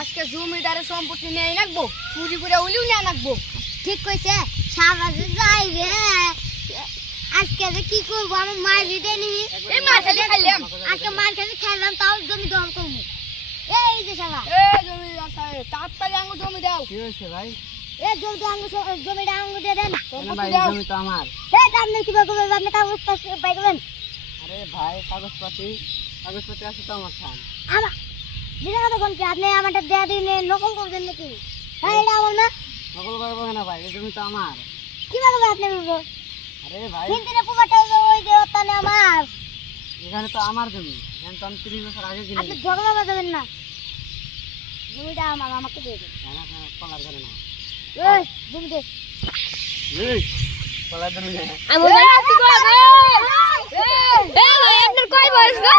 আজকে জমিদারের সম্পত্তি নিয়ে নাকবো, চুরি করে উলিও নিয়ে নাকবো। ঠিক কইছে সাবাজে যাই রে আজকে যে কি করব আমি মার দিতে নি এই মাছ খালি খাইলাম, আজকে মার খালি খাইলাম তাও জমি দখল করব এই যে সাবা এই জমিদার সাহেব তাড়াতাড়ি আঙ্গু জমি দাও। কি হয়েছে ভাই? এই জমিটা আঙ্গু দিয়ে দেন কেন ভাই, দাও। জমি তো আমার। এই আপনি কি বলবেন আপনি কাগজ পাই করবেন আরে ভাই, কাগজপাতি আছে তো আমার খান। আমার বিনা কথা কোন কি আপনি আমারটা দেয়া দিন নকল করবেন নাকি হ্যাঁ এটা আমার না নকল করবো কেন ভাই, এই জমি তো আমার। কি বলবেন আপনি বলবো আরে ভাই, হিন্দিতে পুবাটা ওই যে ওখানে আমার এখানে তো আমার জমি, এখানে তো আমি 30 বছর আগে কিনে আপনি ঝগড়া বাজাবেন না জমিটা আমার আমাকে দিয়ে দিন কলার করে না। ওই জমি দে এই কলার ধরে না। আমি আপনি কই ভাই? এই ভাই আপনার কয় বয়স গো?